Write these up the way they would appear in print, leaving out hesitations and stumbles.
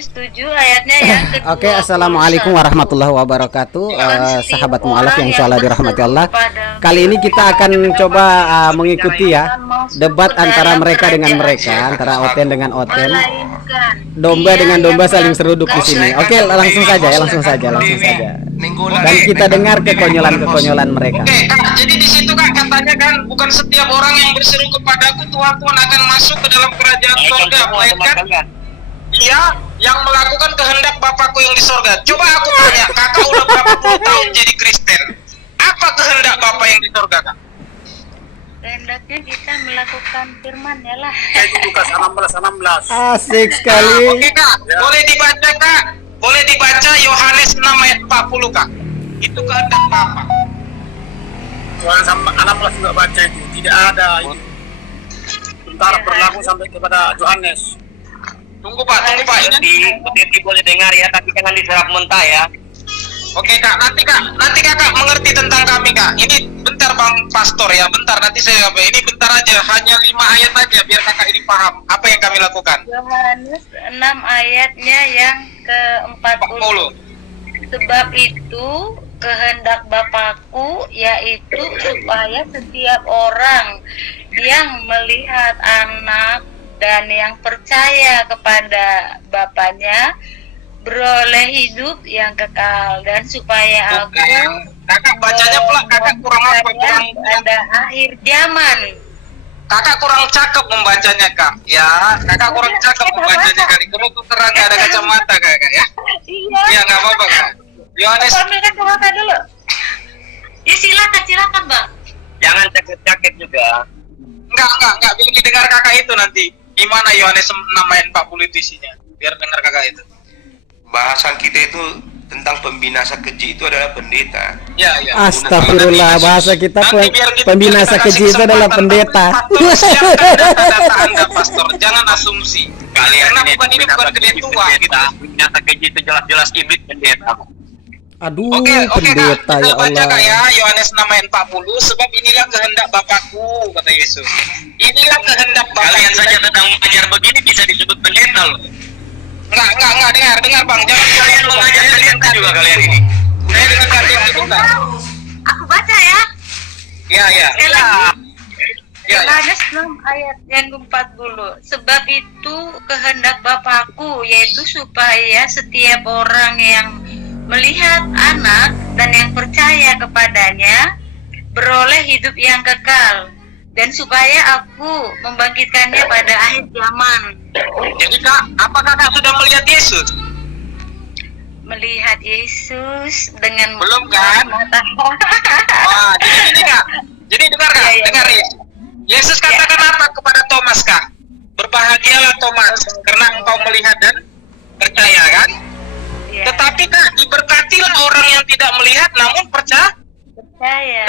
setuju ayatnya yang kedua. Oke, assalamualaikum warahmatullahi wabarakatuh, sahabat mualaf yang insyaallah dirahmati Allah. Kali ini kita akan coba mengikuti ya debat antara mereka dengan mereka, antara Oten dengan Oten. Domba dengan domba saling seruduk di sini. Oke, langsung saja. Dan kita dengar kekonyolan mereka. Oke, Kak, jadi di situ Kak katanya kan bukan setiap orang yang berseru kepadaku Tuhan akan masuk ke dalam kerajaan surga, melainkan Ia yang melakukan kehendak Bapakku yang di surga. Coba aku tanya, Kakak udah berapa puluh tahun jadi Kristen? Apa kehendak Bapak yang di surga, Kak? Kehendaknya kita melakukan firman ya lah. Lukas 16. Asik Nah, sekali. oke Kak, boleh dibaca Kak? Boleh dibaca Yohanes 6 ayat 40 Kak. Itu kehendak Bapak. Yohanes 16 juga baca itu. Tidak ada itu. Sebentar berlaku sampai kepada Yohanes. Tunggu Pak. Ini boleh dengar ya, tapi jangan diserap mentah ya. Oke Kak, nanti Kakak mengerti tentang kami Kak. Ini bentar Bang Pastor ya, bentar nanti saya ini bentar aja, hanya 5 ayat aja biar Kakak ini paham apa yang kami lakukan. Yohanes 6 ayatnya yang ke-40. Sebab itu kehendak Bapakku yaitu supaya setiap orang yang melihat anak dan yang percaya kepada Bapaknya beroleh hidup yang kekal, dan supaya aku Kakak bacanya pelan, Kakak kurang pada akhir zaman. Kakak kurang cakep membacanya Kak. Ya, Kakak kurang cakep membacanya kali. Kamu terang gak ada kacamata Kakak ya. Iya. Ya nggak apa-apa Kak. Yohanes. Ambil kacamata dulu. Ya silakan Bang. Jangan cakep-cakep juga. Enggak, biar didengar Kakak itu nanti. Gimana Yohanes 6 ayat 40 itu isinya? Biar dengar Kakak itu. Bahasan kita itu tentang pembinasa keji itu adalah pendeta. Ya. Astagfirullah, bahasa kita pembinasa keji itu adalah pendeta. Siapkan data-data Anda, Pastor. Jangan asumsi. Kalian Karena ini bukan ketua kita. Pendeta keji itu jelas-jelas iblis pendeta. Aduh, Oke, pendeta Kak, ya baca Kak ya, Allah. Yohanes 6 ayat 40, sebab inilah kehendak Bapakku, kata Yesus. Inilah kehendak Bapak. Kalian saja sedang mengajar begini bisa disebut pendeta loh. Enggak, dengar Bang, jangan Kalian mengajar pendeta juga kalian ini. Saya dengan kalian sebentar. Aku baca ya. Ya. Yohanes 6 ayat yang ke-40. Sebab itu kehendak Bapakku yaitu supaya setiap orang yang melihat anak dan yang percaya kepadanya beroleh hidup yang kekal, dan supaya aku membangkitkannya pada akhir zaman. Jadi Kak, apakah Kakak sudah melihat Yesus? Melihat Yesus dengan Belum, kan? mata. Wah, jadi gini Kak. Jadi dengar Kak, Iya. dengar ya. Yesus katakan apa kepada Thomas Kak? Berbahagialah Thomas, karena engkau melihat dan percaya kan? Ya, Tetapi Kak, diberkatilah orang yang tidak melihat namun percaya. percaya.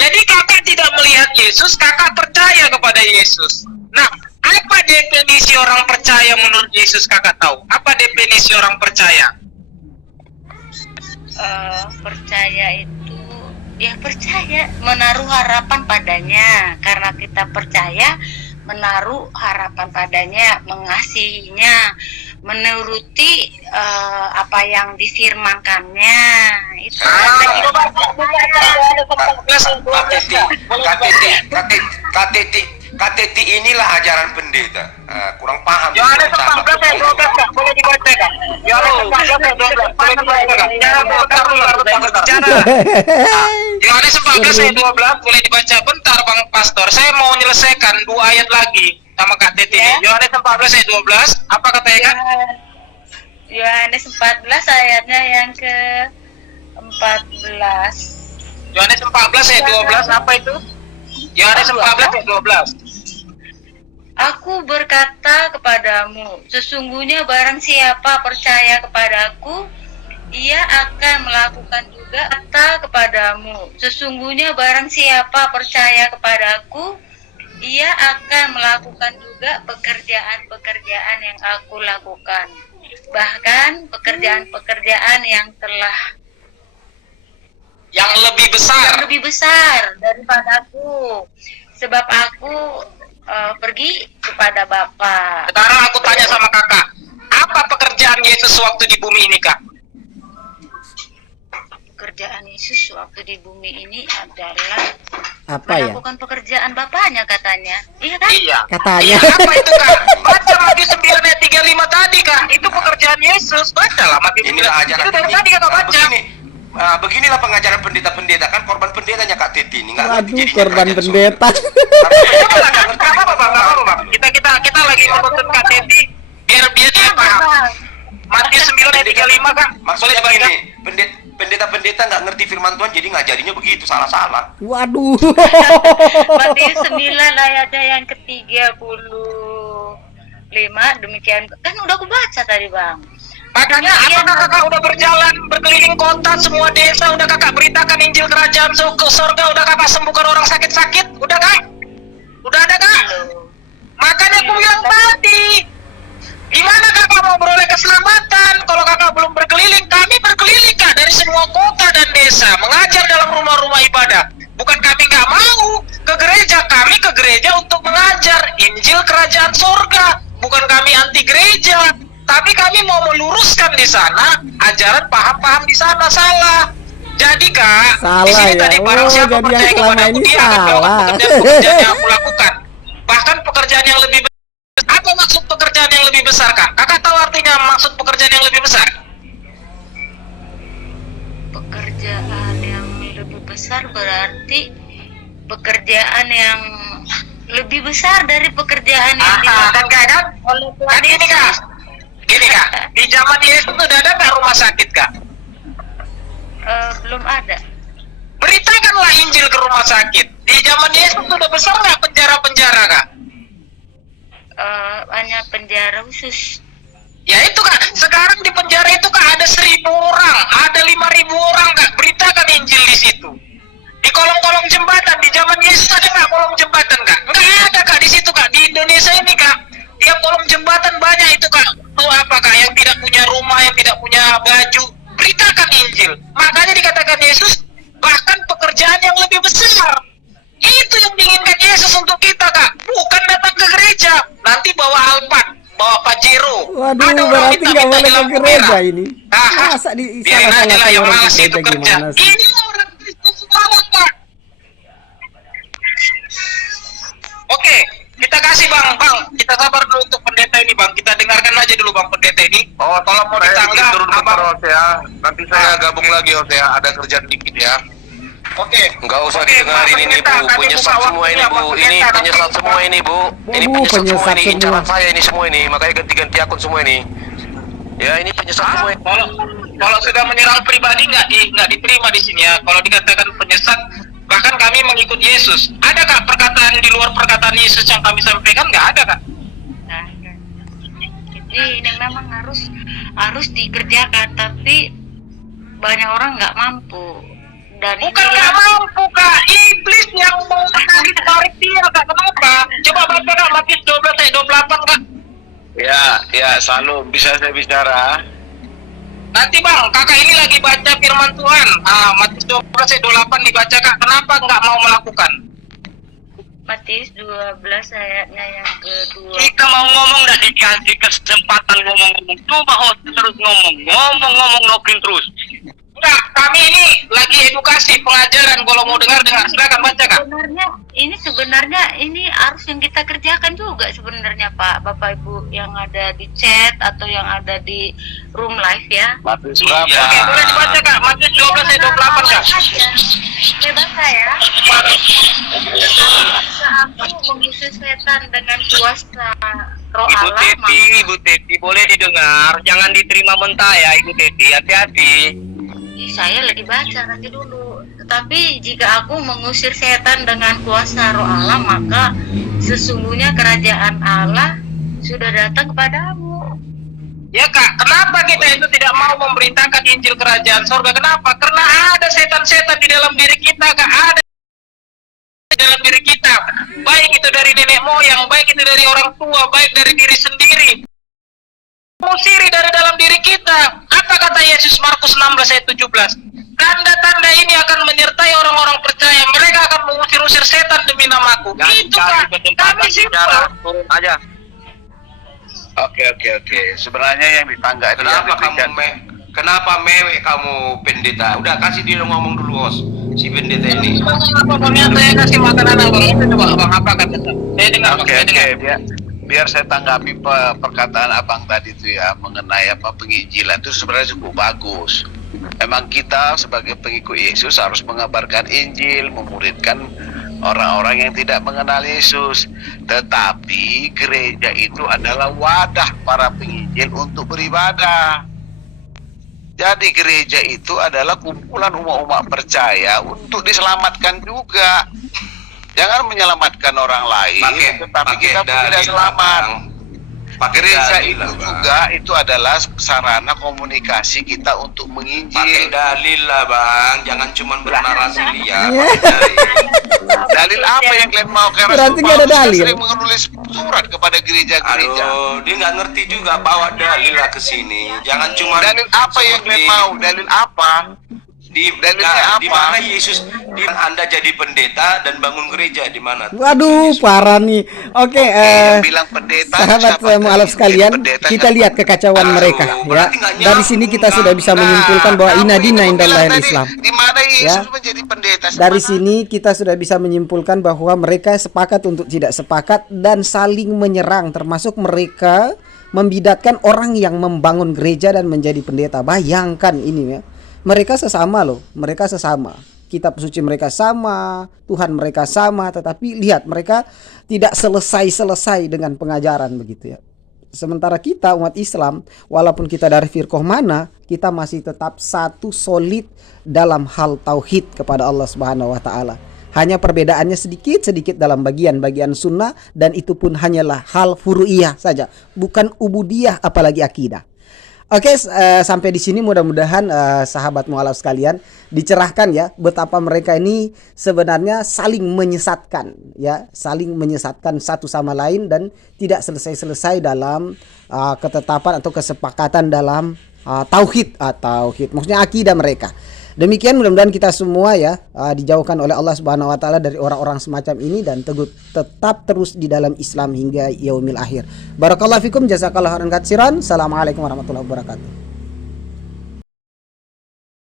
Jadi Kakak tidak melihat Yesus, Kakak percaya kepada Yesus. Nah, apa definisi orang percaya menurut Yesus Kakak tahu? Apa definisi orang percaya? Percaya itu ya percaya, menaruh harapan padanya. Karena kita percaya, menaruh harapan padanya, mengasihinya, menuruti apa yang difirmankannya. Itu KTT inilah ajaran pendeta. Kurang paham. Yohanes 14 ayat 12 Kak, boleh dibaca Kak. Yohanes 14 ayat 12, boleh dibaca Kak. Yohanes 14 ayat 12 boleh dibaca. Bentar Bang Pastor, saya mau menyelesaikan 2 ayat lagi sama Kak Titi. Yohanes 14 ayat 12, apa katanya Kak? Yohanes 14 ayatnya yang ke-14. Yohanes 14 ayat 12 apa itu? Yohanes 14 ayat 12. Aku berkata kepadamu, sesungguhnya barang siapa percaya kepadaku, ia akan melakukan juga. Kata kepadamu, sesungguhnya barang siapa percaya kepadaku, ia akan melakukan juga pekerjaan-pekerjaan yang aku lakukan. Bahkan pekerjaan-pekerjaan yang lebih besar daripada aku, sebab aku pergi kepada Bapa. Sekarang aku tanya sama Kakak, apa Yesus waktu di bumi ini, Kak? Pekerjaan Yesus waktu di bumi ini adalah Apa ya? melakukan pekerjaan Bapaknya katanya. Iya kan? Iya. Katanya. Iya, apa itu, Kak? Baca Matius 9 ayat 35 tadi, Kak. Itu pekerjaan Yesus. Bacalah Matius 9. Inilah ajaran Itu dari tadi Kakak baca. Beginilah pengajaran pendeta-pendeta, kan korban pendetanya Kak Teti ini nggak ngerti Waduh, jadinya korban kerajaan pendeta. Coba, Kak. Nggak apa-apa, Bang. Nggak apa-apa, Bang. Kita lagi menuntut Kak Teti biar dia paham. Matius 9 ayat 35, Kak. Maksudnya Boleh dibaca? begini, pendeta-pendeta nggak ngerti firman Tuhan jadi ngajarinya begitu, salah-salah. Waduh. Matius 9 ayatnya yang ke-35 demikian. Kan udah aku baca tadi, Bang. Makanya apakah kakak udah berjalan berkeliling kota, semua desa udah kakak beritakan Injil kerajaan ke surga, udah kakak sembuhkan orang sakit-sakit, udah kak? Udah ada kak? Makanya aku bilang tadi, gimana kakak mau beroleh keselamatan kalau kakak belum berkeliling? Kami berkeliling kak dari semua kota dan desa, mengajar dalam rumah-rumah ibadah. Bukan kami nggak mau ke gereja, kami ke gereja untuk mengajar Injil kerajaan surga. Bukan kami anti gereja, tapi kami mau meluruskan di sana ajaran paham-paham di sana salah. Jadi kak, Salah di sini ya? tadi barang Oh, siapa jadi percaya yang selama kepada aku, ini dia akan melakukan salah. pekerjaan-pekerjaan yang aku lakukan. Bahkan pekerjaan yang lebih besar. Apa maksud pekerjaan yang lebih besar kak? Kakak tahu artinya maksud pekerjaan yang lebih besar? Pekerjaan yang lebih besar berarti pekerjaan yang lebih besar dari pekerjaan yang Dan kak kan? oleh Tuhan Kan gini kak, Yesus. gini kak, di zaman Yesus sudah ada nggak rumah sakit kak? Belum ada. Beritakanlah Injil ke rumah sakit. Di zaman Yesus sudah besar nggak penjara-penjara kak? Hanya penjara khusus. Ya itu kak, sekarang di penjara itu kak ada 1.000 orang, ada 5.000 orang kak, beritakan Injil di situ. Di kolong-kolong jembatan, di zaman Yesus ada nggak kolong jembatan kak? Nggak ada kak di situ kak, di Indonesia ini kak, tiap kolong jembatan banyak itu kak. Tuh apa kak, yang tidak punya rumah, yang tidak punya baju, beritakan Injil. Makanya dikatakan Yesus, bahkan pekerjaan yang lebih besar. Itu yang diinginkan Yesus untuk kita kak, bukan datang ke gereja, nanti bawa Alphard, bawa Pajero. Waduh, Ada orang berarti nggak minta-minta boleh di ke lampu gereja merah. ini. Masa di Biarin aja lah salah-salahkan yang orang malas ke itu gereja kerja. gimana sih? Ini orang Kristen semua Pak. Oke, kita kasih bang, kita sabar dulu untuk pendeta ini bang. Kita dengarkan aja dulu bang pendeta ini. Oh, Kalau mau saya ditangga, turun bentar abang. Hosea. Nanti saya gabung lagi Hosea. Ada kerjaan dikit ya. Oke. Nggak usah Oke, didengarin Bang ini Pendeta, bu, kami penyesat buka semua ini waktunya, bu, Bang ini Pendeta, penyesat nanti. semua ini bu, ini Bu, penyesat semua penyesat ini, semua. incaran saya ini semua ini, makanya ganti-ganti akun semua ini. Ya ini penyesat semua ini. Kalau sudah menyerang pribadi nggak diterima di sini ya. Kalau dikatakan penyesat, bahkan kami mengikut Yesus. Ada kak perkataan di luar perkataan Yesus yang kami sampaikan? Nggak ada kak. Nah, jadi ini memang harus dikerjakan, tapi banyak orang nggak mampu. Dan Bukan itu nggak yang mampu kak, iblis yang mau tarik dia kak. Kenapa? Coba baca kak Matius 12 ayat 28 kak. Ya, selalu bisa saya bicara. Nanti bang, kakak ini lagi baca firman Tuhan. Matius 12 ayat 28 dibaca kak. Kenapa nggak mau melakukan? Matius 12 ayatnya yang kedua. Kita mau ngomong dan dikasih kesempatan ngomong-ngomong. Coba host terus ngomong nokin terus. Enggak, kami ini lagi edukasi pengajaran. Kalau mau dengar silakan baca kak. Sebenarnya ini harus yang kita kerjakan juga sebenarnya Pak, Bapak Ibu yang ada di chat atau yang ada di room live ya. Matius Oke, berapa? boleh dibaca kak. Matius 12 ayat 28 kak. Bebas saya. Aku mengusir setan dengan kuasa roh Allah. Ibu Teti, boleh didengar. Jangan diterima mentah ya, Ibu Teti. Hati-hati. Saya lagi baca nanti dulu. Tetapi jika aku mengusir setan dengan kuasa roh Allah, maka sesungguhnya kerajaan Allah sudah datang kepadamu. Ya kak, kenapa kita itu tidak mau memberitakan Injil kerajaan surga? Kenapa? Karena ada setan-setan di dalam diri kita kak. Ada di dalam diri kita. Baik itu dari nenek moyang, baik itu dari orang tua, baik dari diri sendiri. Musiri dari dalam diri kita. Apa kata Yesus Markus 16 ayat 17? Tanda-tanda ini akan menyertai orang-orang percaya. Mereka akan mengusir-usir setan demi namaku. Itu kak, kami simpan. Turun aja. Oke. Sebenarnya yang ditanggapi Kenapa mewek kamu pendeta? Udah kasih dia ngomong dulu, Os. Si pendeta ini. Pokoknya saya kasih makan anak bang itu coba abang apa kata? Saya dengar. Oke. Biar saya tanggapi perkataan abang tadi itu ya mengenai penginjilan itu sebenarnya cukup bagus. Memang kita sebagai pengikut Yesus harus mengabarkan Injil, memuridkan orang-orang yang tidak mengenal Yesus. Tetapi gereja itu adalah wadah para penginjil untuk beribadah. Jadi gereja itu adalah kumpulan umat-umat percaya untuk diselamatkan juga. Jangan menyelamatkan orang lain, tetapi kita pun tidak selamat. Gereja itu juga itu adalah sarana komunikasi kita untuk menginjil. Pakai dalil lah bang, jangan cuma bernarasi liar. Dalil apa yang kalian mau? Berarti nggak ada dalil. Sering menulis surat kepada gereja-gereja. Aduh, dia nggak ngerti juga, bawa dalil lah ke sini. Jangan cuma Dalil apa yang kalian mau? Dalil apa? Di mana Yesus Anda jadi pendeta dan bangun gereja di mana? Waduh, parah nih. Oke, yang bilang pendeta, sahabat mualaf sekalian, kita lihat kekacauan mereka ya. Dari sini kita sudah bisa menyimpulkan bahwa inadina indallahil Islam. Di mana Yesus menjadi pendeta? Dari sini kita sudah bisa menyimpulkan bahwa mereka sepakat untuk tidak sepakat dan saling menyerang, termasuk mereka membidatkan orang yang membangun gereja dan menjadi pendeta. Bayangkan ini ya. Mereka sesama loh, mereka sesama. Kitab suci mereka sama, Tuhan mereka sama, tetapi lihat mereka tidak selesai-selesai dengan pengajaran begitu ya. Sementara kita umat Islam, walaupun kita dari firqah mana, kita masih tetap satu solid dalam hal tauhid kepada Allah Subhanahu wa taala. Hanya perbedaannya sedikit-sedikit dalam bagian-bagian sunnah, dan itu pun hanyalah hal furu'iyah saja, bukan ubudiyah apalagi akidah. Oke, sampai di sini mudah-mudahan sahabat mualaf sekalian dicerahkan ya betapa mereka ini sebenarnya saling menyesatkan ya, saling menyesatkan satu sama lain dan tidak selesai-selesai dalam ketetapan atau kesepakatan dalam tauhid maksudnya akidah mereka. Demikian mudah-mudahan kita semua ya dijauhkan oleh Allah Subhanahu wa taala dari orang-orang semacam ini dan tetap terus di dalam Islam hingga yaumil akhir. Barakallahu fikum, jazakallahu khairan katsiran. Assalamualaikum warahmatullahi wabarakatuh.